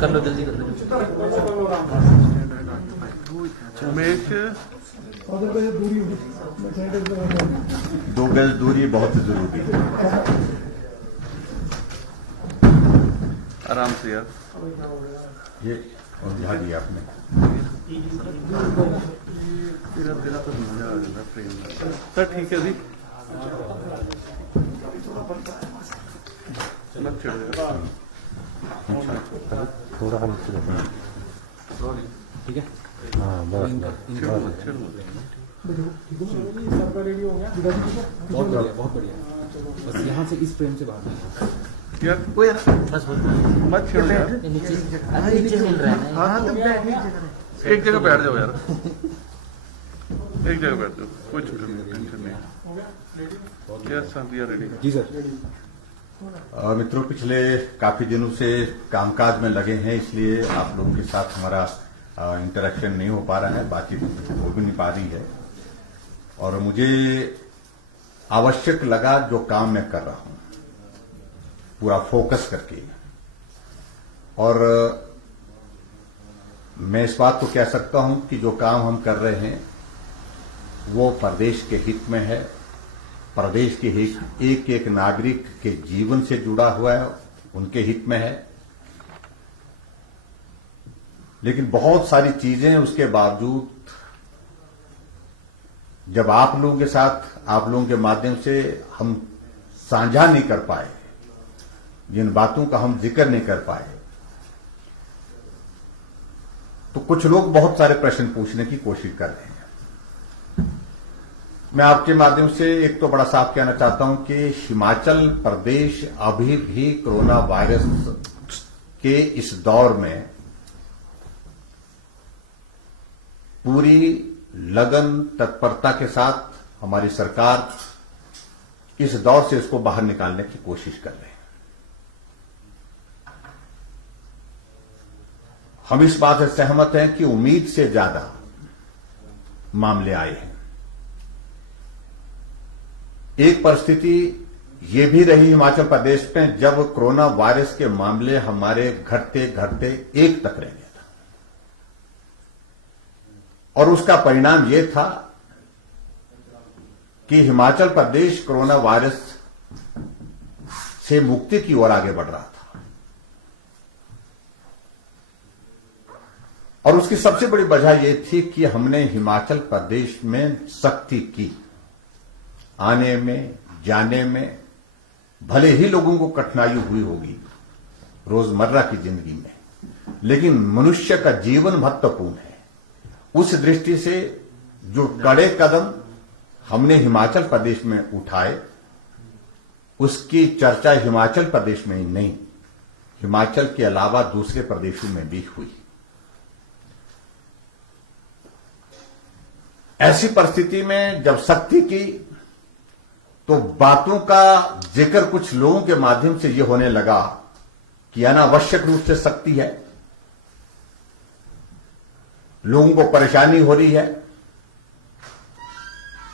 कर लो जल्दी कर लो। उमेश 2 गज दूरी बहुत जरूरी है। आराम से यार। ये और ध्यान दिया आपने। तेरा तेरा तो मजा आ जाएगा प्रेम में। सर ठीक है जी। मत छेड़ो। थोड़ा हम ठीक है। हाँ बस छेड़ो मत छेड़ो मत। बहुत बढ़िया बहुत बढ़िया। बस यहाँ से इस फ्रेम से बाहर यार बस बस मत छेड़ो यार। नीचे अरे नीचे मिल रहा है ना। हाँ तो एक जगह बैठ जाओ यार। एक जगह बैठ जाओ, कोई छुट्टी नहीं, टेंशन नहीं। क्या शांतिया रेडी? जी सर। मित्रों, पिछले काफी दिनों से कामकाज में लगे हैं, इसलिए आप लोगों के साथ हमारा इंटरेक्शन नहीं हो पा रहा है, बातचीत हो भी नहीं पा रही है। और मुझे आवश्यक लगा जो काम मैं कर रहा हूं पूरा फोकस करके। और मैं इस बात को कह सकता हूं कि जो काम हम कर रहे हैं वो प्रदेश के हित में है, प्रदेश के एक एक नागरिक के जीवन से जुड़ा हुआ है, उनके हित में है। लेकिन बहुत सारी चीजें उसके बावजूद जब आप लोगों के साथ, आप लोगों के माध्यम से हम साझा नहीं कर पाए, जिन बातों का हम जिक्र नहीं कर पाए, तो कुछ लोग बहुत सारे प्रश्न पूछने की कोशिश कर रहे हैं। मैं आपके माध्यम से एक तो बड़ा साफ कहना चाहता हूं कि हिमाचल प्रदेश अभी भी कोरोना वायरस के इस दौर में पूरी लगन तत्परता के साथ हमारी सरकार इस दौर से इसको बाहर निकालने की कोशिश कर रहे हैं। हम इस बात से सहमत हैं कि उम्मीद से ज्यादा मामले आए हैं। एक परिस्थिति ये भी रही हिमाचल प्रदेश में जब कोरोना वायरस के मामले हमारे घटते घटते 1 तक रह गया था, और उसका परिणाम ये था कि हिमाचल प्रदेश कोरोना वायरस से मुक्ति की ओर आगे बढ़ रहा था। और उसकी सबसे बड़ी वजह यह थी कि हमने हिमाचल प्रदेश में सख्ती की। आने में जाने में भले ही लोगों को कठिनाई हुई होगी रोजमर्रा की जिंदगी में, लेकिन मनुष्य का जीवन महत्वपूर्ण है। उस दृष्टि से जो कड़े कदम हमने हिमाचल प्रदेश में उठाए, उसकी चर्चा हिमाचल प्रदेश में ही नहीं, हिमाचल के अलावा दूसरे प्रदेशों में भी हुई। ऐसी परिस्थिति में जब सख्ती की तो बातों का जिक्र कुछ लोगों के माध्यम से यह होने लगा कि अनावश्यक रूप से सख्ती है, लोगों को परेशानी हो रही है।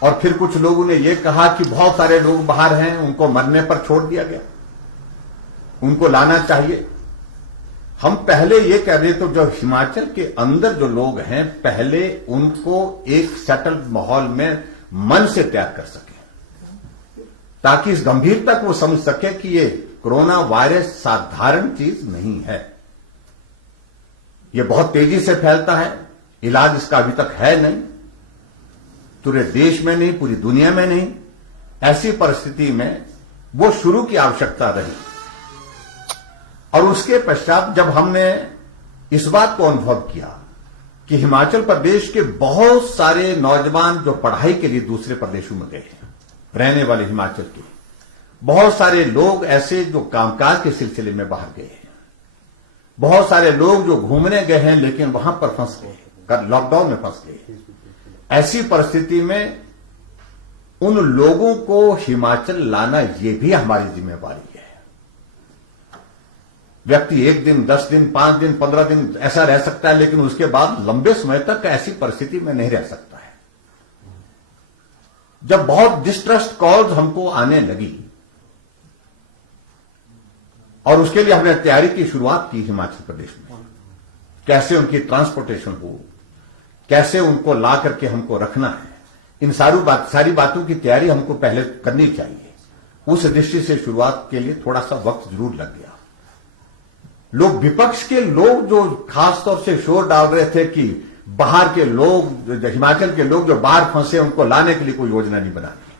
और फिर कुछ लोगों ने यह कहा कि बहुत सारे लोग बाहर हैं, उनको मरने पर छोड़ दिया गया, उनको लाना चाहिए। हम पहले ये कह रहे तो जो हिमाचल के अंदर जो लोग हैं, पहले उनको एक सेटल्ड माहौल में मन से तैयार कर सके, ताकि इस गंभीरता को समझ सके कि ये कोरोना वायरस साधारण चीज नहीं है, ये बहुत तेजी से फैलता है, इलाज इसका अभी तक है नहीं, पूरे देश में नहीं, पूरी दुनिया में नहीं। ऐसी परिस्थिति में वो शुरू की आवश्यकता रही। और उसके पश्चात जब हमने इस बात को अनुभव किया कि हिमाचल प्रदेश के बहुत सारे नौजवान जो पढ़ाई के लिए दूसरे प्रदेशों में गए हैं, रहने वाले हिमाचल के बहुत सारे लोग ऐसे जो कामकाज के सिलसिले में बाहर गए हैं, बहुत सारे लोग जो घूमने गए हैं लेकिन वहां पर फंस गए, लॉकडाउन में फंस गए। ऐसी परिस्थिति में उन लोगों को हिमाचल लाना यह भी हमारी जिम्मेवारी है। व्यक्ति 1 दिन, 10 दिन, 5 दिन, 15 दिन ऐसा रह सकता है, लेकिन उसके बाद लंबे समय तक ऐसी परिस्थिति में नहीं रह सकता है। जब बहुत डिस्ट्रेस्ड कॉल्स हमको आने लगी और उसके लिए हमने तैयारी की शुरुआत की हिमाचल प्रदेश में। कैसे उनकी ट्रांसपोर्टेशन हो, कैसे उनको ला करके हमको रखना है, इन सारी बातों की तैयारी हमको पहले करनी चाहिए। उस दृष्टि से शुरुआत के लिए थोड़ा सा वक्त जरूर लग गया। लोग, विपक्ष के लोग जो खासतौर से शोर डाल रहे थे कि बाहर के लोग, हिमाचल के लोग जो बाहर फंसे उनको लाने के लिए कोई योजना नहीं बनाई।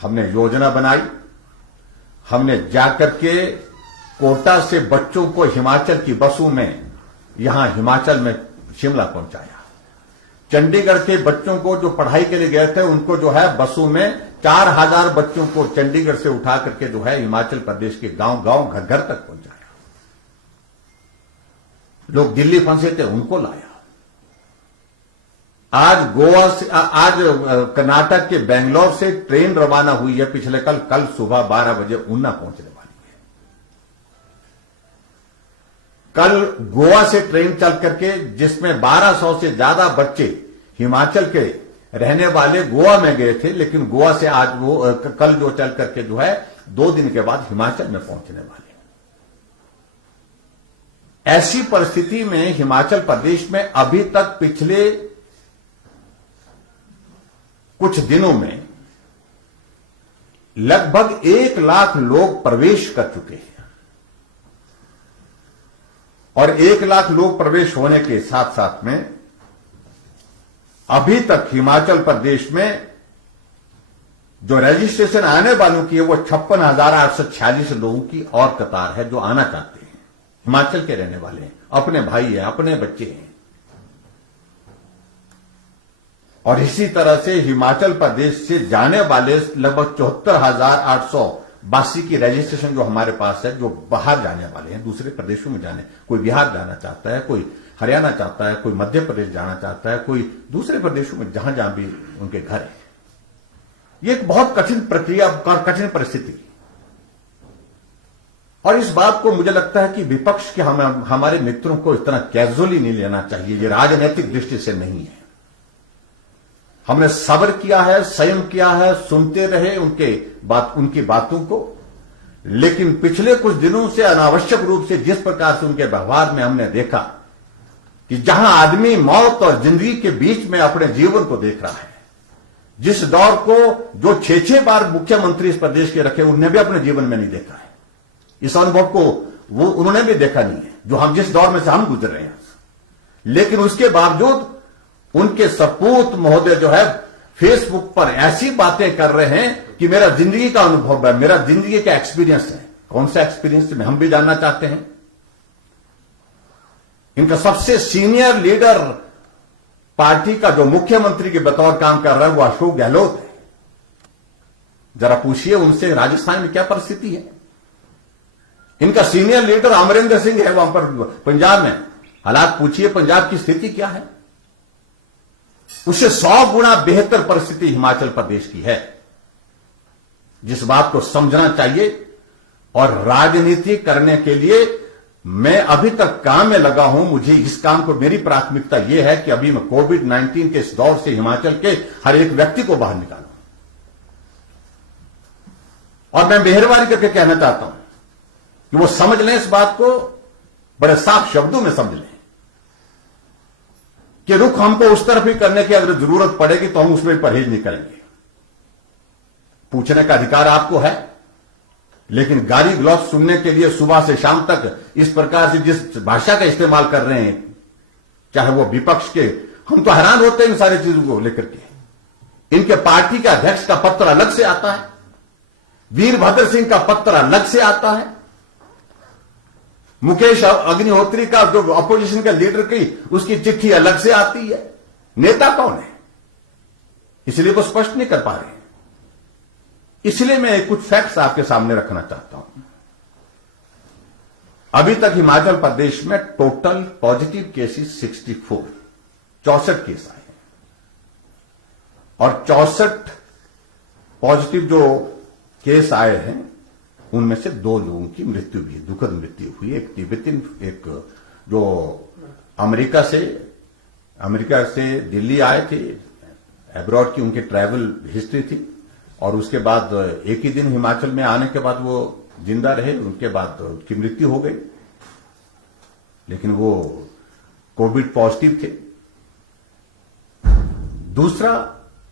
हमने योजना बनाई। हमने जाकर के कोटा से बच्चों को हिमाचल की बसों में यहां हिमाचल में शिमला पहुंचाया। चंडीगढ़ के बच्चों को जो पढ़ाई के लिए गए थे उनको जो है बसों में 4000 बच्चों को चंडीगढ़ से उठा करके जो है हिमाचल प्रदेश के गांव-गांव, घर-घर तक पहुंचाया। लोग दिल्ली फंसे थे उनको लाया। आज गोवा से, आज कर्नाटक के बेंगलोर से ट्रेन रवाना हुई है पिछले कल सुबह 12 बजे ऊना पहुंचने वाली है। कल गोवा से ट्रेन चल करके जिसमें 1200 से ज्यादा बच्चे हिमाचल के रहने वाले गोवा में गए थे, लेकिन गोवा से आज वो कल जो चल करके जो है 2 दिन के बाद हिमाचल में पहुंचने वाले। ऐसी परिस्थिति में हिमाचल प्रदेश में अभी तक पिछले कुछ दिनों में लगभग 1 लाख लोग प्रवेश कर चुके हैं। और 1 लाख लोग प्रवेश होने के साथ साथ में अभी तक हिमाचल प्रदेश में जो रजिस्ट्रेशन आने वालों की है वो 56,846 लोगों की और कतार है जो आना चाहते हैं, हिमाचल के रहने वाले हैं, अपने भाई हैं, अपने बच्चे हैं। और इसी तरह से हिमाचल प्रदेश से जाने वाले लगभग 74,882 की रजिस्ट्रेशन जो हमारे पास है, जो बाहर जाने वाले हैं, दूसरे प्रदेशों में जाने, कोई बिहार जाना चाहता है, कोई हरियाणा चाहता है, कोई मध्य प्रदेश जाना चाहता है, कोई दूसरे प्रदेशों में जहां जहां भी उनके घर है। ये एक बहुत कठिन प्रक्रिया, कठिन परिस्थिति। और इस बात को मुझे लगता है कि विपक्ष के हमारे मित्रों को इतना कैजुअली नहीं लेना चाहिए। ये राजनीतिक दृष्टि से नहीं है। हमने सब्र किया है, संयम किया है, सुनते रहे उनकी बातों को। लेकिन पिछले कुछ दिनों से अनावश्यक रूप से जिस प्रकार से उनके व्यवहार में हमने देखा कि जहां आदमी मौत और जिंदगी के बीच में अपने जीवन को देख रहा है, जिस दौर को जो 6-6 बार मुख्यमंत्री इस प्रदेश के रखे उन्होंने भी अपने जीवन में नहीं देखा है, इस अनुभव को वो उन्होंने भी देखा नहीं है जो हम जिस दौर में से हम गुजर रहे हैं। लेकिन उसके बावजूद उनके सपूत महोदय जो है फेसबुक पर ऐसी बातें कर रहे हैं कि मेरा जिंदगी का अनुभव है, मेरा जिंदगी का एक्सपीरियंस है। कौन सा एक्सपीरियंस में हम भी जानना चाहते हैं। इनका सबसे सीनियर लीडर पार्टी का जो मुख्यमंत्री के बतौर काम कर रहा है वो अशोक गहलोत है। जरा पूछिए उनसे राजस्थान में क्या परिस्थिति है। इनका सीनियर लीडर अमरिंदर सिंह है वहां पर पंजाब में। हालात पूछिए पंजाब की स्थिति क्या है। उससे 100 गुना बेहतर परिस्थिति हिमाचल प्रदेश की है, जिस बात को समझना चाहिए। और राजनीति करने के लिए मैं अभी तक काम में लगा हूं। मुझे इस काम को, मेरी प्राथमिकता यह है कि अभी मैं कोविड-19 के इस दौर से हिमाचल के हर एक व्यक्ति को बाहर निकालूं। और मैं मेहरबानी करके कहना चाहता हूं कि वो समझ लें, इस बात को बड़े साफ शब्दों में समझ लें कि रुख हमको उस तरफ ही करने की अगर जरूरत पड़ेगी तो हम उसमें परहेज नहीं करेंगे। पूछने का अधिकार आपको है, लेकिन गाली गलौज सुनने के लिए सुबह से शाम तक इस प्रकार से जिस भाषा का इस्तेमाल कर रहे हैं, चाहे वो विपक्ष के, हम तो हैरान होते हैं इन सारी चीजों को लेकर के। इनके पार्टी के अध्यक्ष का पत्र अलग से आता है, वीरभद्र सिंह का पत्र अलग से आता है, मुकेश अग्निहोत्री का जो अपोजिशन का लीडर की उसकी चिट्ठी अलग से आती है। नेता कौन है, इसलिए वो स्पष्ट नहीं कर पा रहे। इसलिए मैं कुछ फैक्ट्स आपके सामने रखना चाहता हूं। अभी तक हिमाचल प्रदेश में टोटल पॉजिटिव केसेस 64 केस आए हैं और 64 पॉजिटिव जो केस आए हैं उनमें से 2 लोगों की मृत्यु भी, दुखद मृत्यु हुई। एक तिब्बतिन, एक जो अमेरिका से दिल्ली आए थे, एब्रॉड की उनकी ट्रैवल हिस्ट्री थी, और उसके बाद एक ही दिन हिमाचल में आने के बाद वो जिंदा रहे, उनके बाद उनकी मृत्यु हो गई, लेकिन वो कोविड पॉजिटिव थे।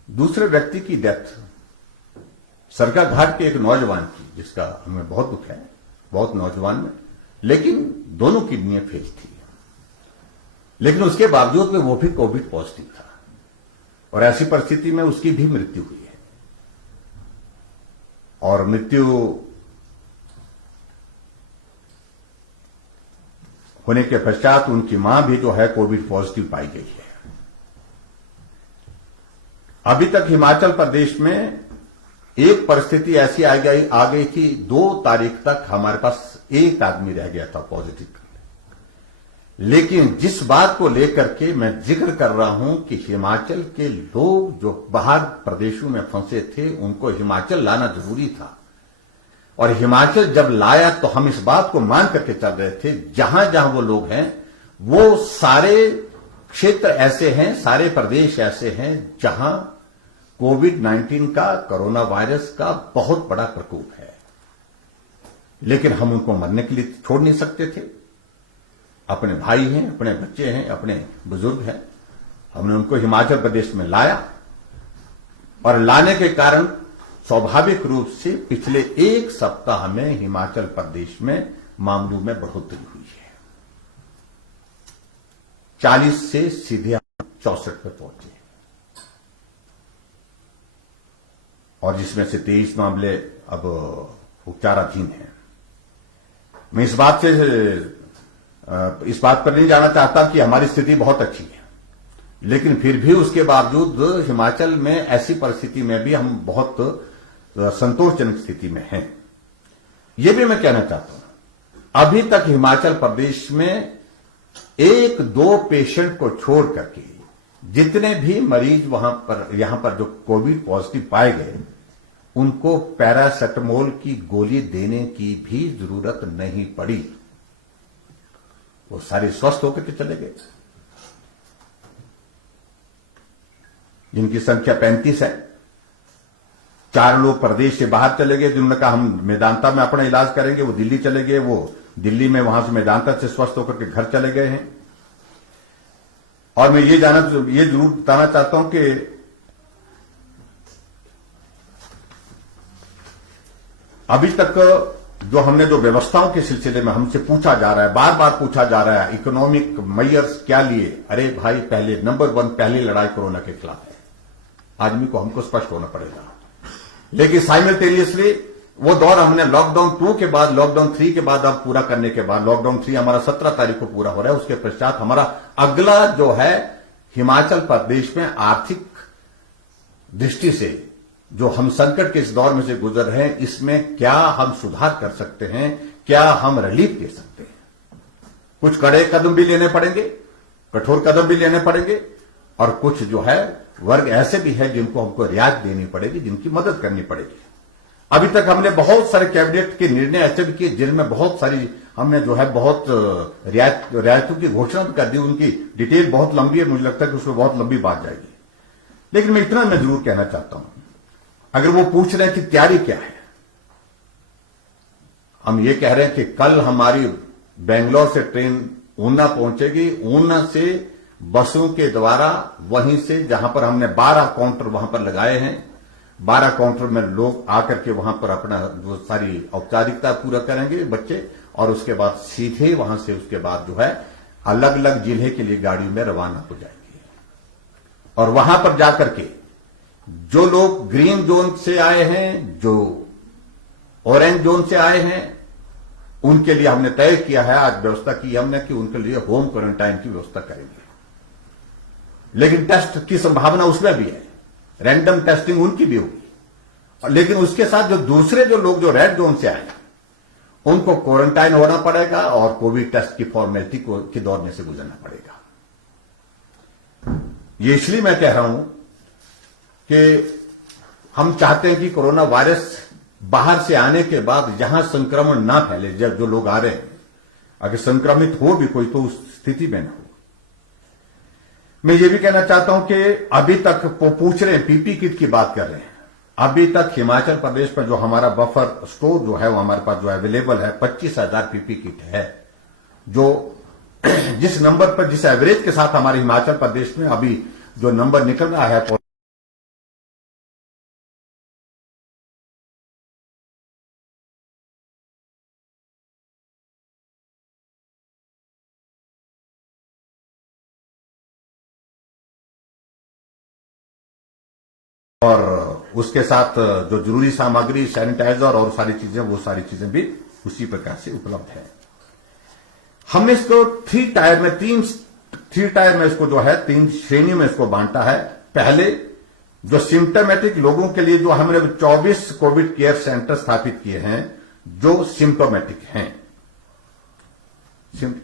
दूसरे व्यक्ति की डेथ सरका घाट के एक नौजवान की, जिसका हमें बहुत दुख है, बहुत नौजवान में, लेकिन दोनों किडनियां फेल थी, लेकिन उसके बावजूद में वो भी कोविड पॉजिटिव था और ऐसी परिस्थिति में उसकी भी मृत्यु हुई है। और मृत्यु होने के पश्चात उनकी मां भी जो है कोविड पॉजिटिव पाई गई है। अभी तक हिमाचल प्रदेश में एक परिस्थिति ऐसी आ गई थी, 2 तारीख तक हमारे पास एक आदमी रह गया था पॉजिटिव। लेकिन जिस बात को लेकर के मैं जिक्र कर रहा हूं कि हिमाचल के लोग जो बाहर प्रदेशों में फंसे थे, उनको हिमाचल लाना जरूरी था। और हिमाचल जब लाया तो हम इस बात को मान करके चल रहे थे, जहां जहां वो लोग हैं, वो सारे क्षेत्र ऐसे हैं, सारे प्रदेश ऐसे हैं जहां कोविड-19 का, कोरोना वायरस का बहुत बड़ा प्रकोप है। लेकिन हम उनको मरने के लिए छोड़ नहीं सकते थे। अपने भाई हैं, अपने बच्चे हैं, अपने बुजुर्ग हैं, हमने उनको हिमाचल प्रदेश में लाया और लाने के कारण स्वाभाविक रूप से पिछले 1 सप्ताह में हिमाचल प्रदेश में मामलों में बढ़ोतरी हुई है। 40 से सीधे 64 पे पहुंचे और जिसमें से 23 मामले अब उपचाराधीन हैं। मैं इस बात पर नहीं जाना चाहता कि हमारी स्थिति बहुत अच्छी है, लेकिन फिर भी उसके बावजूद हिमाचल में ऐसी परिस्थिति में भी हम बहुत संतोषजनक स्थिति में हैं। यह भी मैं कहना चाहता हूं, अभी तक हिमाचल प्रदेश में 1-2 पेशेंट को छोड़ करके जितने भी मरीज यहां पर जो कोविड पॉजिटिव पाए गए, उनको पैरासेटामोल की गोली देने की भी जरूरत नहीं पड़ी। वो सारे स्वस्थ होकर के चले गए। जिनकी संख्या 35 है, 4 लोग प्रदेश से बाहर चले गए, जिन्होंने कहा हम मेदांता में अपना इलाज करेंगे, वो दिल्ली चले गए, वो दिल्ली में वहां से मेदांता से स्वस्थ होकर के घर चले गए हैं। और मैं ये जरूर बताना चाहता हूं कि अभी तक जो हमने जो व्यवस्थाओं के सिलसिले में हमसे पूछा जा रहा है, बार बार पूछा जा रहा है, इकोनॉमिक मेजर्स क्या लिए? अरे भाई, पहले नंबर 1 पहली लड़ाई कोरोना के खिलाफ है, आदमी को हमको स्पष्ट होना पड़ेगा। लेकिन साइमल्टेनियसली वो दौर हमने लॉकडाउन 2 के बाद, लॉकडाउन 3 के बाद अब पूरा करने के बाद, लॉकडाउन 3 हमारा 17 तारीख को पूरा हो रहा है, उसके पश्चात हमारा अगला जो है हिमाचल प्रदेश में आर्थिक दृष्टि से जो हम संकट के इस दौर में से गुजर रहे हैं, इसमें क्या हम सुधार कर सकते हैं, क्या हम रिलीफ दे सकते हैं। कुछ कड़े कदम भी लेने पड़ेंगे, कठोर कदम भी लेने पड़ेंगे, और कुछ जो है वर्ग ऐसे भी है जिनको हमको रियायत देनी पड़ेगी, जिनकी मदद करनी पड़ेगी। अभी तक हमने बहुत सारे कैबिनेट के निर्णय ऐसे भी किए जिनमें बहुत सारी हमने जो है बहुत रियायतों की घोषणा भी कर दी। उनकी डिटेल बहुत लंबी है, मुझे लगता है कि उसमें बहुत लंबी बात जाएगी। लेकिन मैं इतना मैं जरूर कहना चाहता हूं, अगर वो पूछ रहे हैं कि तैयारी क्या है, हम ये कह रहे हैं कि कल हमारी बेंगलोर से ट्रेन ऊना पहुंचेगी, ऊना से बसों के द्वारा वहीं से जहां पर हमने 12 काउंटर वहां पर लगाए हैं, 12 काउंटर में लोग आकर के वहां पर अपना जो सारी औपचारिकता पूरा करेंगे बच्चे, और उसके बाद सीधे वहां से उसके बाद जो है अलग अलग जिले के लिए गाड़ी में रवाना हो जाएंगे। और वहां पर जाकर के जो लोग ग्रीन जोन से आए हैं, जो ऑरेंज जोन से आए हैं, उनके लिए हमने तय किया है, आज व्यवस्था की हमने कि उनके लिए होम क्वारंटाइन की व्यवस्था करेंगे। लेकिन टेस्ट की संभावना उसमें भी है, रैंडम टेस्टिंग उनकी भी होगी। लेकिन उसके साथ जो दूसरे जो लोग जो रेड जोन से आए, उनको क्वारंटाइन होना पड़ेगा और कोविड टेस्ट की फॉर्मेलिटी के दौर में से गुजरना पड़ेगा। ये इसलिए मैं कह रहा हूं कि हम चाहते हैं कि कोरोना वायरस बाहर से आने के बाद जहां संक्रमण ना फैले, जब जो लोग आ रहे हैं अगर संक्रमित हो भी कोई तो उस स्थिति में ना हो। मैं ये भी कहना चाहता हूं कि अभी तक वो पूछ रहे हैं, पीपी किट की बात कर रहे हैं। अभी तक हिमाचल प्रदेश में जो हमारा बफर स्टोर जो है वो हमारे पास जो अवेलेबल है 25,000 पीपी किट है, जो जिस नंबर पर, जिस एवरेज के साथ हमारे हिमाचल प्रदेश में अभी जो नंबर निकल रहा है और उसके साथ जो जरूरी सामग्री, सैनिटाइजर और सारी चीजें, वो सारी चीजें भी उसी प्रकार से उपलब्ध है। हमने इसको थ्री टायर में इसको जो है 3 श्रेणी में इसको बांटा है। पहले जो सिम्टोमेटिक लोगों के लिए जो हमने 24 कोविड केयर सेंटर स्थापित किए हैं, जो सिम्टोमेटिक हैं,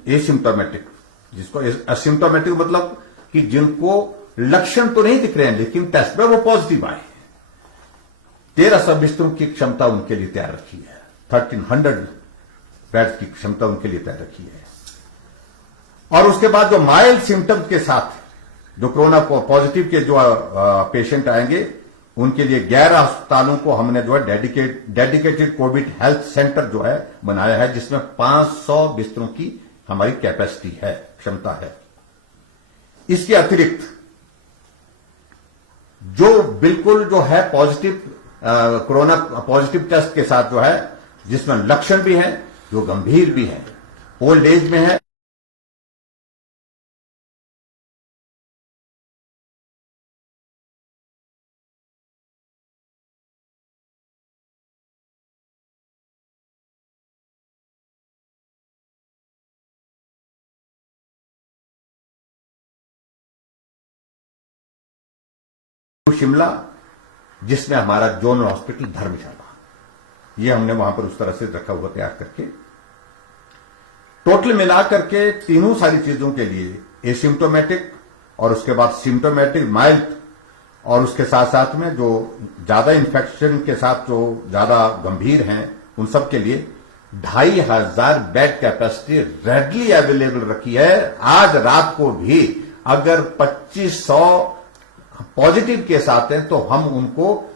एसिम्टोमेटिक, जिसको असिम्टोमेटिक मतलब कि जिनको लक्षण तो नहीं दिख रहे हैं लेकिन टेस्ट में वो पॉजिटिव आए, 1300 बिस्तरों की क्षमता उनके लिए तैयार रखी है, 1300 बेड की क्षमता उनके लिए तैयार रखी है। और उसके बाद जो माइल्ड सिम्टम्स के साथ जो कोरोना पॉजिटिव के जो पेशेंट आएंगे, उनके लिए 11 अस्पतालों को हमने जो है डेडिकेटेड कोविड हेल्थ सेंटर जो है बनाया है, जिसमें 500 बिस्तरों की हमारी कैपेसिटी है, क्षमता है। इसके अतिरिक्त जो बिल्कुल जो है पॉजिटिव कोरोना पॉजिटिव टेस्ट के साथ जो है, जिसमें लक्षण भी है, जो गंभीर भी है, ओल्ड एज में है, शिमला, जिसमें हमारा जोनल हॉस्पिटल धर्मशाला, ये हमने वहां पर उस तरह से रखा हुआ तैयार करके, टोटल मिलाकर के तीनों सारी चीजों के लिए एसिम्टोमेटिक और उसके बाद सिम्टोमेटिक माइल्ड और उसके साथ साथ में जो ज्यादा इन्फेक्शन के साथ जो ज्यादा गंभीर हैं, उन सब के लिए 2,500 बेड कैपेसिटी रेडली अवेलेबल रखी है। आज रात को भी अगर 2500 पॉजिटिव केस आते हैं तो हम उनको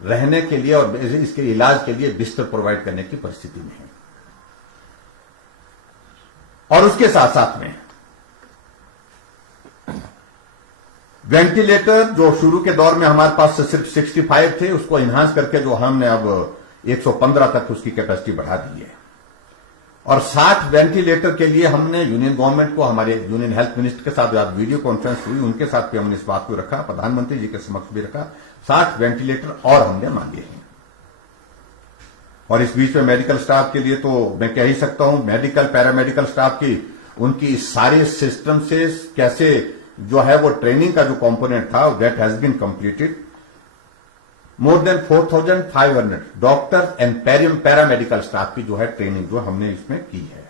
रहने के लिए और इसके इलाज के लिए बिस्तर प्रोवाइड करने की परिस्थिति में है। और उसके साथ साथ में वेंटिलेटर जो शुरू के दौर में हमारे पास सिर्फ 65 थे, उसको इन्हांस करके जो हमने अब 115 तक उसकी कैपेसिटी बढ़ा दी है। और 60 वेंटिलेटर के लिए हमने यूनियन गवर्नमेंट को, हमारे यूनियन हेल्थ मिनिस्टर के साथ आज वीडियो कॉन्फ्रेंस हुई, उनके साथ भी हमने इस बात को रखा, प्रधानमंत्री जी के समक्ष भी रखा, 60 वेंटिलेटर और हमने मांगे हैं। और इस बीच में मेडिकल स्टाफ के लिए तो मैं कह ही सकता हूं, मेडिकल पैरामेडिकल स्टाफ की उनकी सारे सिस्टम से कैसे जो है वो ट्रेनिंग का जो कंपोनेंट था, that has been completed. More than 4,500 doctor and paramedical staff की जो है ट्रेनिंग जो हमने इसमें की है।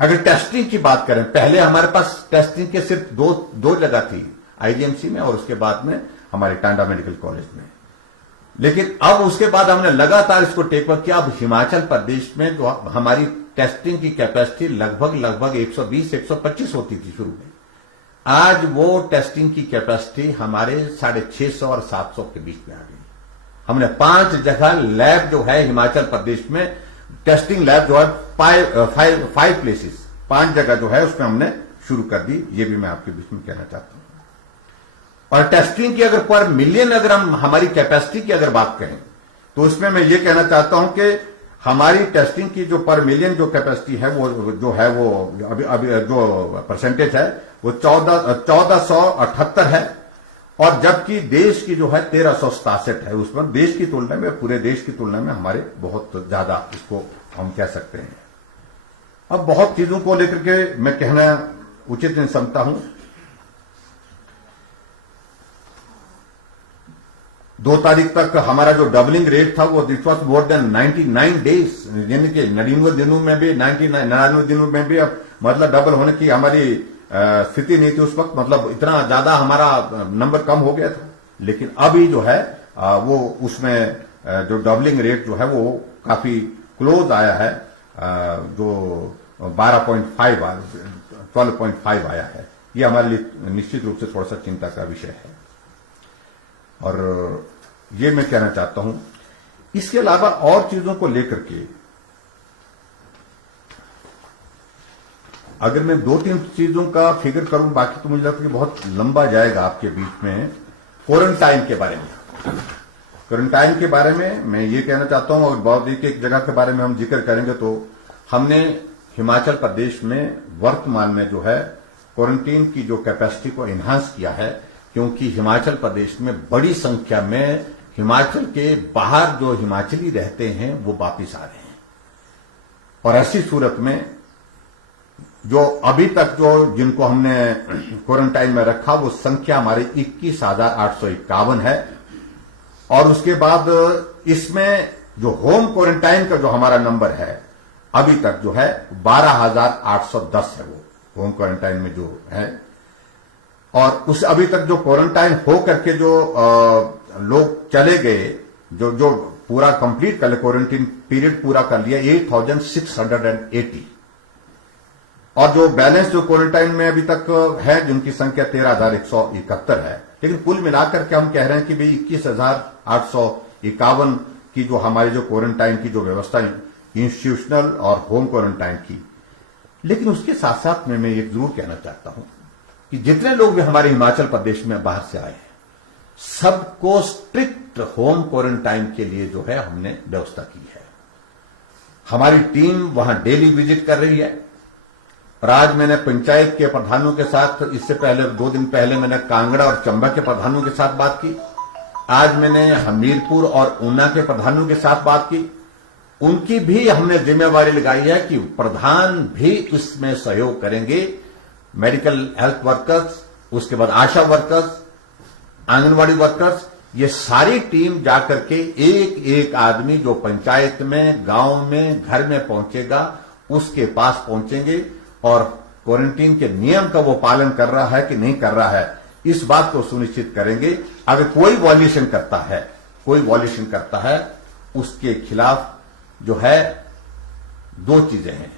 अगर टेस्टिंग की बात करें, पहले हमारे पास टेस्टिंग के सिर्फ दो जगह थी, आईजीएमसी में और उसके बाद में हमारे टांडा मेडिकल कॉलेज में। लेकिन अब उसके बाद हमने लगातार इसको टेकअप किया। अब हिमाचल प्रदेश में जो हमारी टेस्टिंग की कैपेसिटी लगभग 120-125 होती थी शुरू में, आज वो टेस्टिंग की कैपेसिटी हमारे 650 और 700 के बीच में आ गई। हमने 5 जगह लैब जो है हिमाचल प्रदेश में, टेस्टिंग लैब जो है 5 प्लेसेस, 5 जगह जो है उसमें हमने शुरू कर दी। ये भी मैं आपके बीच में कहना चाहता हूं। और टेस्टिंग की अगर पर मिलियन अगर हम हमारी कैपेसिटी की अगर बात करें, तो उसमें मैं ये कहना चाहता हूं कि हमारी टेस्टिंग की जो पर मिलियन जो कैपेसिटी है वो जो है वो अभी जो परसेंटेज है वो 1478 है, और जबकि देश की जो है 1367 है। उसमें देश की तुलना में, पूरे देश की तुलना में हमारे बहुत ज्यादा इसको हम कह सकते हैं। अब बहुत चीजों को लेकर के मैं कहना उचित नहीं समझता हूं। 2 तारीख तक हमारा जो डबलिंग रेट था वो it was more than 99 days, यानी कि 99 दिनों में भी 99 दिनों में भी अब मतलब डबल होने की हमारी स्थिति नहीं थी उस वक्त। मतलब इतना ज्यादा हमारा नंबर कम हो गया था। लेकिन अभी जो है वो उसमें जो डबलिंग रेट जो है वो काफी क्लोज आया है, जो 12.5 आया है। ये हमारे लिए निश्चित रूप से थोड़ा सा चिंता का विषय है। और ये मैं कहना चाहता हूं। इसके अलावा और चीजों को लेकर के अगर मैं 2-3 चीजों का फिगर करूं, बाकी तो मुझे लगता है कि बहुत लंबा जाएगा आपके बीच में। क्वारंटाइन के बारे में, क्वारंटाइन के बारे में मैं ये कहना चाहता हूं, और बहुत एक जगह के बारे में हम जिक्र करेंगे। तो हमने हिमाचल प्रदेश में वर्तमान में जो है क्वारंटीन की जो कैपेसिटी को एनहांस किया है, क्योंकि हिमाचल प्रदेश में बड़ी संख्या में हिमाचल के बाहर जो हिमाचली रहते हैं वो वापिस आ रहे हैं। और ऐसी सूरत में जो अभी तक जो जिनको हमने क्वारंटाइन में रखा वो संख्या हमारी 21,851 है। और उसके बाद इसमें जो होम क्वारंटाइन का जो हमारा नंबर है अभी तक जो है 12,810 है, वो होम क्वारंटाइन में जो है। और उस अभी तक जो क्वारंटाइन हो करके जो लोग चले गए, जो पूरा कंप्लीट कर क्वारंटीन पीरियड पूरा कर लिया 8,680। और जो बैलेंस जो क्वारंटाइन में अभी तक है जिनकी संख्या 13,171 है। लेकिन कुल मिलाकर के हम कह रहे हैं कि भाई 21,851 की जो हमारी जो क्वारंटाइन की जो व्यवस्था इंस्टीट्यूशनल और होम क्वारंटाइन की। लेकिन उसके साथ साथ में मैं ये जरूर कहना चाहता हूं कि जितने लोग भी हमारे हिमाचल प्रदेश में बाहर से आए हैं सबको स्ट्रिक्ट होम क्वारंटाइन के लिए जो है हमने व्यवस्था की है। हमारी टीम वहां डेली विजिट कर रही है। और आज मैंने पंचायत के प्रधानों के साथ, इससे पहले 2 दिन पहले मैंने कांगड़ा और चंबा के प्रधानों के साथ बात की। आज मैंने हमीरपुर और ऊना के प्रधानों के साथ बात की। उनकी भी हमने जिम्मेवारी लगाई है कि प्रधान भी इसमें सहयोग करेंगे। मेडिकल हेल्थ वर्कर्स, उसके बाद आशा वर्कर्स, आंगनवाड़ी वर्कर्स, ये सारी टीम जाकर के एक एक आदमी जो पंचायत में, गांव में, घर में पहुंचेगा उसके पास पहुंचेंगे और क्वारंटीन के नियम का वो पालन कर रहा है कि नहीं कर रहा है इस बात को सुनिश्चित करेंगे। अगर कोई वॉल्यूशन करता है उसके खिलाफ जो है 2 चीजें हैं।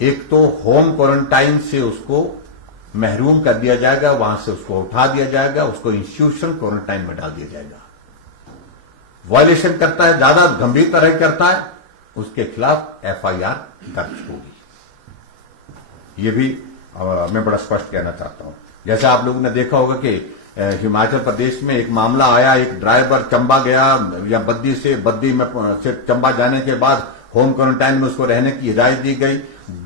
एक तो होम क्वारंटाइन से उसको महरूम कर दिया जाएगा, वहां से उसको उठा दिया जाएगा, उसको इंस्टीट्यूशन क्वारंटाइन में डाल दिया जाएगा। वॉयलेशन करता है, ज्यादा गंभीर तरह करता है, उसके खिलाफ FIR दर्ज होगी। ये भी मैं बड़ा स्पष्ट कहना चाहता हूं। जैसे आप लोगों ने देखा होगा कि हिमाचल प्रदेश में एक मामला आया, एक ड्राइवर चंबा गया या बद्दी में से चंबा जाने के बाद होम क्वारंटाइन में उसको रहने की हिदायत दी गई।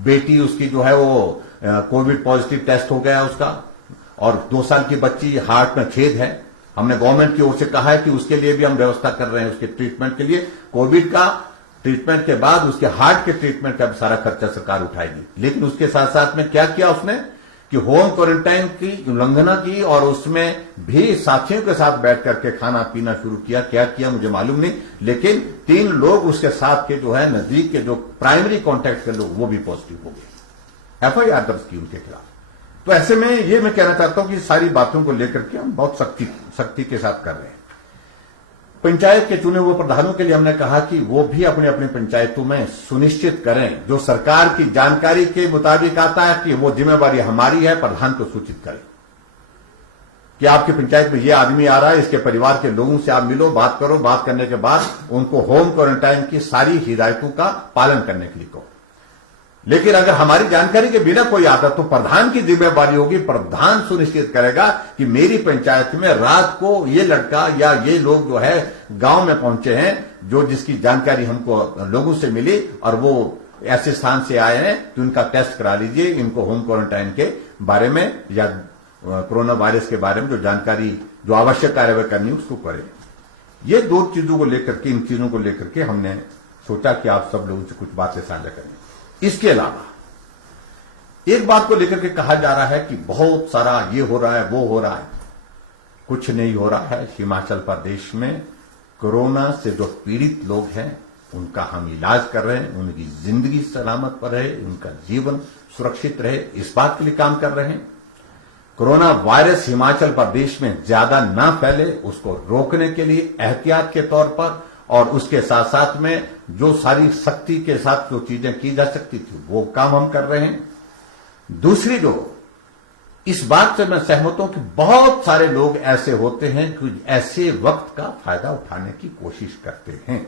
बेटी उसकी जो है वो कोविड पॉजिटिव टेस्ट हो गया उसका, और 2 साल की बच्ची हार्ट में छेद है। हमने गवर्नमेंट की ओर से कहा है कि उसके लिए भी हम व्यवस्था कर रहे हैं, उसके ट्रीटमेंट के लिए। कोविड का ट्रीटमेंट के बाद उसके हार्ट के ट्रीटमेंट का भी सारा खर्चा सरकार उठाएगी। लेकिन उसके साथ साथ में क्या किया उसने कि होम क्वारंटाइन की उल्लंघना की और उसमें भी साथियों के साथ बैठ करके खाना पीना शुरू किया। क्या किया मुझे मालूम नहीं, लेकिन 3 लोग उसके साथ के जो है नजदीक के जो प्राइमरी कॉन्टैक्ट के लोग वो भी पॉजिटिव हो गए। FIR दर्ज की उनके खिलाफ। तो ऐसे में ये मैं कहना चाहता हूं कि सारी बातों को लेकर के हम बहुत सख्ती के साथ कर रहे हैं। पंचायत के चुने हुए प्रधानों के लिए हमने कहा कि वो भी अपने अपने पंचायतों में सुनिश्चित करें, जो सरकार की जानकारी के मुताबिक आता है कि वो जिम्मेवारी हमारी है, प्रधान को सूचित करें कि आपकी पंचायत में ये आदमी आ रहा है, इसके परिवार के लोगों से आप मिलो, बात करो। बात करने के बाद उनको होम क्वारंटाइन की सारी हिदायतों का पालन करने के लिए कहो। लेकिन अगर हमारी जानकारी के बिना कोई आता तो प्रधान की जिम्मेवारी होगी। प्रधान सुनिश्चित करेगा कि मेरी पंचायत में रात को ये लड़का या ये लोग जो है गांव में पहुंचे हैं, जो जिसकी जानकारी हमको लोगों से मिली और वो ऐसे स्थान से आए हैं कि उनका टेस्ट करा लीजिए, इनको होम क्वारंटाइन के बारे में या कोरोना वायरस के बारे में जो जानकारी, जो आवश्यक कार्रवाई करनी है उसको करें। ये 2 चीजों को लेकर के, इन चीजों को लेकर के हमने सोचा कि आप सब लोगों से कुछ बातें साझा करें। इसके अलावा एक बात को लेकर के कहा जा रहा है कि बहुत सारा ये हो रहा है, वो हो रहा है। कुछ नहीं हो रहा है। हिमाचल प्रदेश में कोरोना से जो पीड़ित लोग हैं उनका हम इलाज कर रहे हैं, उनकी जिंदगी सलामत पर रहे, उनका जीवन सुरक्षित रहे, इस बात के लिए काम कर रहे हैं। कोरोना वायरस हिमाचल प्रदेश में ज्यादा ना फैले उसको रोकने के लिए एहतियात के तौर पर और उसके साथ साथ में जो सारी सख्ती के साथ जो चीजें की जा सकती थी वो काम हम कर रहे हैं। दूसरी जो इस बात से मैं सहमत हूं कि बहुत सारे लोग ऐसे होते हैं कि ऐसे वक्त का फायदा उठाने की कोशिश करते हैं।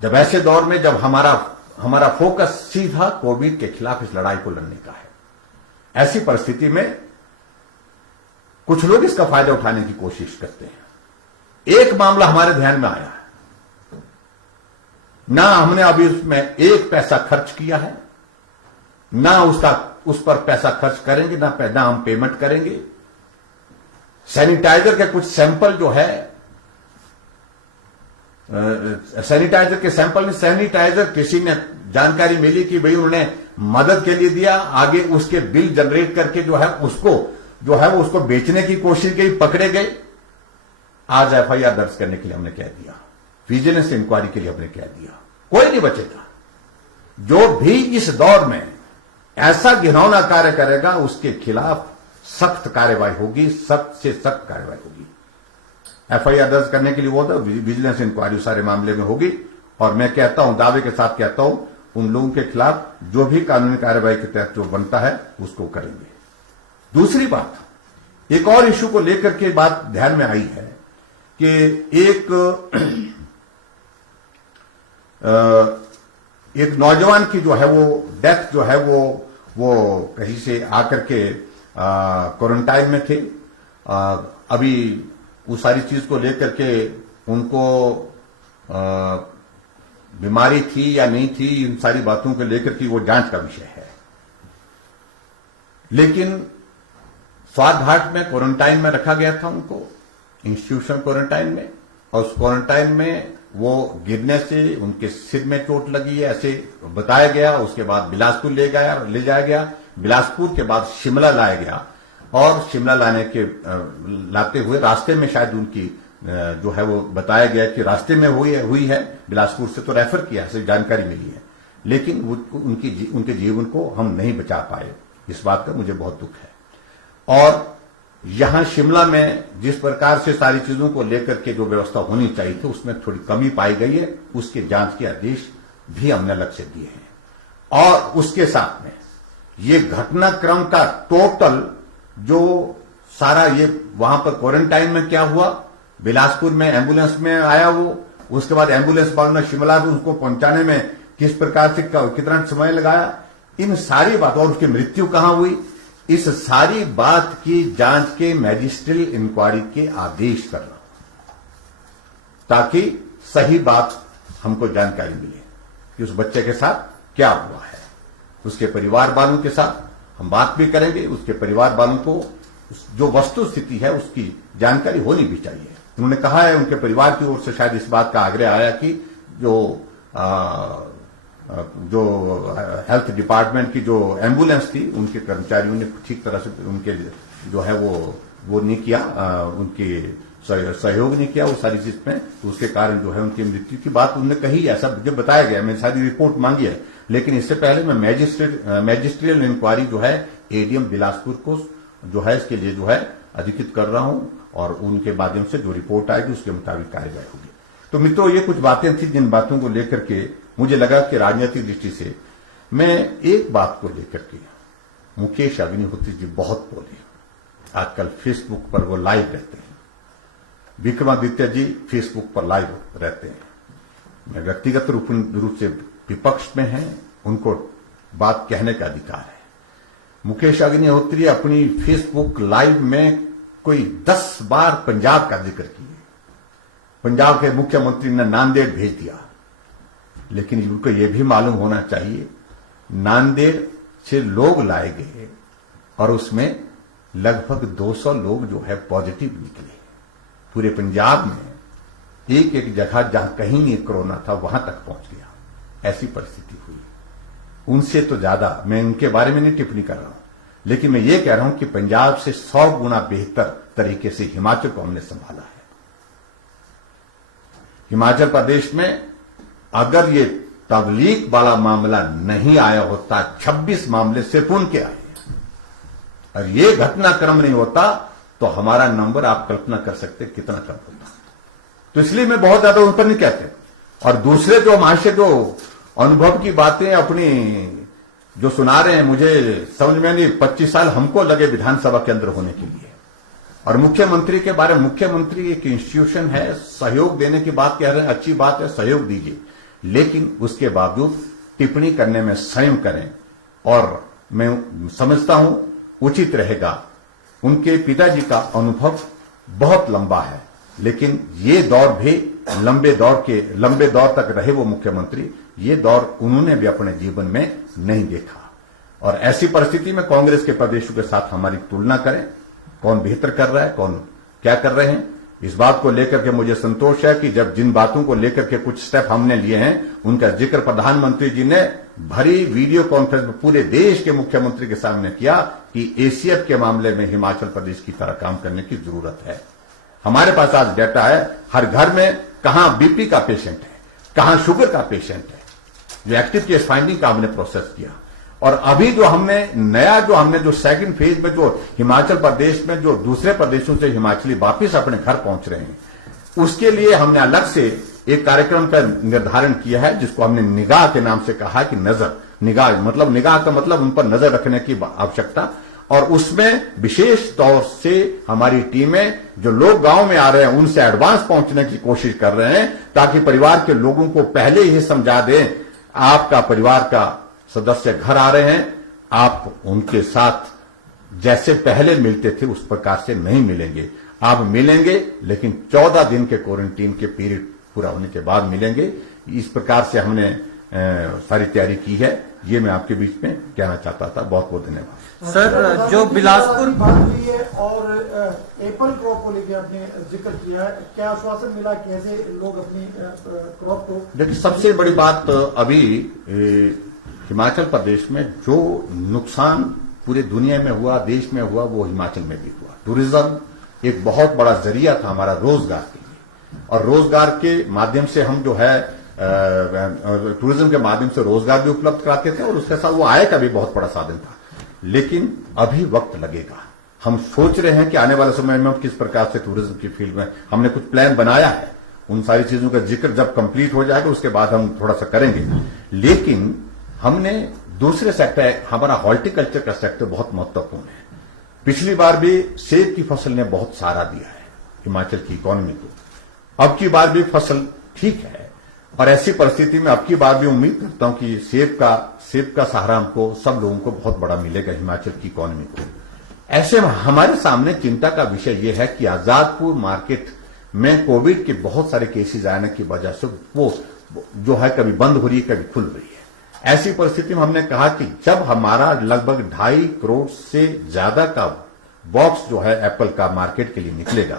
जब ऐसे दौर में जब हमारा फोकस सीधा कोविड के खिलाफ इस लड़ाई को लड़ने का है, ऐसी परिस्थिति में कुछ लोग इसका फायदा उठाने की कोशिश करते हैं। एक मामला हमारे ध्यान में आया है, ना हमने अभी उसमें एक पैसा खर्च किया है, ना उस पर पैसा खर्च करेंगे, ना हम पेमेंट करेंगे। सैनिटाइजर के कुछ सैंपल जो है, सैनिटाइजर के सैंपल में सैनिटाइजर किसी ने जानकारी मिली कि भाई उन्होंने मदद के लिए दिया, आगे उसके बिल जनरेट करके जो है उसको बेचने की कोशिश की, पकड़े गए। आज एफआईआर दर्ज करने के लिए हमने कह दिया, विजिलेंस इंक्वायरी के लिए हमने कह दिया, कोई नहीं बचेगा। जो भी इस दौर में ऐसा घिनौना कार्य करेगा उसके खिलाफ सख्त कार्रवाई होगी, सख्त से सख्त कार्रवाई होगी। एफआईआर दर्ज करने के लिए वो विजिलेंस इंक्वायरी सारे मामले में होगी, और मैं कहता हूं, दावे के साथ कहता हूं, उन लोगों के खिलाफ जो भी कानूनी कार्रवाई के तहत जो बनता है उसको करेंगे। दूसरी बात, एक और इश्यू को लेकर के बात ध्यान में आई है कि एक नौजवान की जो है वो डेथ जो है वो कहीं से आकर के क्वारंटाइन में थे। अभी उस सारी चीज को लेकर के उनको बीमारी थी या नहीं थी, इन सारी बातों को लेकर के वो जांच का विषय है। लेकिन स्वारघाट में क्वारंटाइन में रखा गया था उनको, इंस्टीट्यूशन क्वारंटाइन में, और उस क्वारंटाइन में वो गिरने से उनके सिर में चोट लगी है ऐसे बताया गया। उसके बाद बिलासपुर ले जाया गया, बिलासपुर के बाद शिमला लाया गया, और शिमला लाते हुए रास्ते में शायद उनकी जो है वो बताया गया कि रास्ते में हुई है, बिलासपुर से तो रेफर किया, ऐसी जानकारी मिली है। लेकिन उनके जीवन को हम नहीं बचा पाए, इस बात का मुझे बहुत दुख है। और यहां शिमला में जिस प्रकार से सारी चीजों को लेकर के जो व्यवस्था होनी चाहिए थी उसमें थोड़ी कमी पाई गई है, उसके जांच के आदेश भी हमने अलग से दिए हैं। और उसके साथ में ये घटनाक्रम का टोटल जो सारा ये वहां पर क्वारंटाइन में क्या हुआ, बिलासपुर में एम्बुलेंस में आया वो, उसके बाद एम्बुलेंस वालों ने शिमला को उसको पहुंचाने में किस प्रकार से कितना समय लगाया, इन सारी बातों, और उसकी मृत्यु कहां हुई, इस सारी बात की जांच के मैजिस्ट्रियल इंक्वायरी के आदेश करना, ताकि सही बात हमको जानकारी मिले कि उस बच्चे के साथ क्या हुआ है। उसके परिवार वालों के साथ हम बात भी करेंगे, उसके परिवार वालों को जो वस्तु स्थिति है उसकी जानकारी होनी भी चाहिए। उन्होंने कहा है, उनके परिवार की ओर से शायद इस बात का आग्रह आया कि जो हेल्थ डिपार्टमेंट की जो एम्बुलेंस थी उनके कर्मचारियों ने ठीक तरह से उनके जो है वो नहीं किया, उनके सहयोग नहीं किया वो सारी चीज में, तो उसके कारण जो है उनकी मृत्यु की बात उन्होंने कही, ऐसा जो बताया गया। मैंने सारी रिपोर्ट मांगी है, लेकिन इससे पहले मैं मैजिस्ट्रियल इंक्वायरी जो है एडीएम बिलासपुर को जो है इसके लिए जो है अधिकृत कर रहा हूं, और उनके माध्यम से जो रिपोर्ट आएगी उसके मुताबिक कार्यवाही होगी। तो मित्रों, ये कुछ बातें थी जिन बातों को लेकर के मुझे लगा कि राजनीतिक दृष्टि से मैं एक बात को लेकर के, मुकेश अग्निहोत्री जी बहुत बोले, आजकल फेसबुक पर वो लाइव रहते हैं, विक्रमादित्य जी फेसबुक पर लाइव रहते हैं। मैं व्यक्तिगत रूप से विपक्ष में हैं, उनको बात कहने का अधिकार है। मुकेश अग्निहोत्री अपनी फेसबुक लाइव में कोई 10 बार पंजाब का जिक्र किए, पंजाब के मुख्यमंत्री ने नांदेड़ भेज दिया, लेकिन उनको यह भी मालूम होना चाहिए नांदेड़ से लोग लाए गए और उसमें लगभग 200 लोग जो है पॉजिटिव निकले। पूरे पंजाब में एक एक जगह जहां कहीं नहीं कोरोना था वहां तक पहुंच गया, ऐसी परिस्थिति हुई। उनसे तो ज्यादा मैं उनके बारे में नहीं टिप्पणी कर रहा हूं, लेकिन मैं ये कह रहा हूं कि पंजाब से 100 गुना बेहतर तरीके से हिमाचल को हमने संभाला है। हिमाचल प्रदेश में अगर ये तबलीग वाला मामला नहीं आया होता, 26 मामले सिर्फ उनके आए, और ये घटनाक्रम नहीं होता तो हमारा नंबर आप कल्पना कर सकते कितना कम होता। तो इसलिए मैं बहुत ज्यादा उन पर नहीं कहते। और दूसरे जो महाशय जो अनुभव की बातें अपनी जो सुना रहे हैं मुझे समझ में नहीं, 25 साल हमको लगे विधानसभा के अंदर होने के लिए। और मुख्यमंत्री के बारे में, मुख्यमंत्री एक इंस्टीट्यूशन है, सहयोग देने की बात कह रहे हैं, अच्छी बात है, सहयोग दीजिए, लेकिन उसके बावजूद टिप्पणी करने में संयम करें। और मैं समझता हूं उचित रहेगा, उनके पिताजी का अनुभव बहुत लंबा है, लेकिन ये दौर भी लंबे दौर तक रहे वो मुख्यमंत्री, ये दौर उन्होंने भी अपने जीवन में नहीं देखा। और ऐसी परिस्थिति में कांग्रेस के प्रदेशों के साथ हमारी तुलना करें, कौन बेहतर कर रहा है, कौन क्या कर रहे हैं, इस बात को लेकर के मुझे संतोष है कि जब जिन बातों को लेकर के कुछ स्टेप हमने लिए हैं, उनका जिक्र प्रधानमंत्री जी ने भरी वीडियो कॉन्फ्रेंस में पूरे देश के मुख्यमंत्री के सामने किया कि एसीएफ के मामले में हिमाचल प्रदेश की तरह काम करने की जरूरत है। हमारे पास आज डेटा है, हर घर में कहां बीपी का पेशेंट है, कहां शुगर का पेशेंट है, जो एक्टिव केस फाइंडिंग का हमने प्रोसेस किया। और अभी जो हमने जो सेकंड फेज में जो हिमाचल प्रदेश में जो दूसरे प्रदेशों से हिमाचली वापिस अपने घर पहुंच रहे हैं, उसके लिए हमने अलग से एक कार्यक्रम का निर्धारण किया है, जिसको हमने निगाह के नाम से कहा कि निगाह का मतलब उन पर नजर रखने की आवश्यकता। और उसमें विशेष तौर से हमारी टीमें जो लोग गांव में आ रहे हैं उनसे एडवांस पहुंचने की कोशिश कर रहे हैं, ताकि परिवार के लोगों को पहले ही समझा दें, आपका परिवार का सदस्य घर आ रहे हैं, आप उनके साथ जैसे पहले मिलते थे उस प्रकार से नहीं मिलेंगे, आप मिलेंगे लेकिन 14 दिन के क्वारंटीन के पीरियड पूरा होने के बाद मिलेंगे। इस प्रकार से हमने सारी तैयारी की है, ये मैं आपके बीच में कहना चाहता था। बहुत बहुत धन्यवाद। सर, जो बिलासपुर बात हुई है और एप्पल क्रॉप को लेकर आपने जिक्र किया है, क्या आश्वासन मिला, कैसे लोग अपनी क्रॉप को? देखिए, सबसे बड़ी बात अभी हिमाचल प्रदेश में जो नुकसान पूरे दुनिया में हुआ, देश में हुआ, वो हिमाचल में भी हुआ। टूरिज्म एक बहुत बड़ा जरिया था हमारा रोजगार के लिए, और रोजगार के माध्यम से हम जो है टूरिज्म के माध्यम से रोजगार भी उपलब्ध कराते थे, और उसके साथ वो आय का भी बहुत बड़ा साधन था। लेकिन अभी वक्त लगेगा, हम सोच रहे हैं कि आने वाले समय में हम किस प्रकार से टूरिज्म की फील्ड में हमने कुछ प्लान बनाया है, उन सारी चीजों का जिक्र जब कंप्लीट हो जाएगा उसके बाद हम थोड़ा सा करेंगे। लेकिन हमने दूसरे सेक्टर, हमारा हॉर्टिकल्चर का सेक्टर बहुत महत्वपूर्ण है। पिछली बार भी सेब की फसल ने बहुत सहारा दिया है हिमाचल की इकोनॉमी को, अब की बार भी फसल ठीक है, और ऐसी परिस्थिति में अब की बार भी उम्मीद करता हूं कि सेब का सहारा हमको, सब लोगों को बहुत बड़ा मिलेगा हिमाचल की इकोनॉमी को। ऐसे में हमारे सामने चिंता का विषय यह है कि आजादपुर मार्केट में कोविड के बहुत सारे केसेस आने की वजह से वो जो है कभी बंद हो रही है, कभी खुल रही है। ऐसी परिस्थिति में हमने कहा कि जब हमारा लगभग 2.5 करोड़ से ज्यादा का बॉक्स जो है एप्पल का मार्केट के लिए निकलेगा,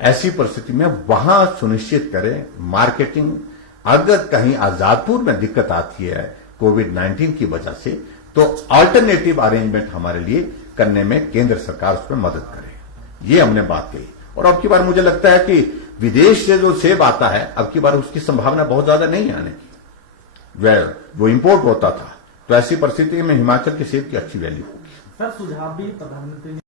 ऐसी परिस्थिति में वहां सुनिश्चित करें मार्केटिंग। अगर कहीं आजादपुर में दिक्कत आती है कोविड-19 की वजह से, तो अल्टरनेटिव अरेंजमेंट हमारे लिए करने में केंद्र सरकार उसमें मदद करे, ये हमने बात कही। और अब की बार मुझे लगता है कि विदेश से जो सेब आता है, अब की बार उसकी संभावना बहुत ज्यादा नहीं आने की, वो इंपोर्ट होता था। तो ऐसी परिस्थिति में हिमाचल के सेब की अच्छी वैल्यू होगी। सर, सुझाव भी प्रधानमंत्री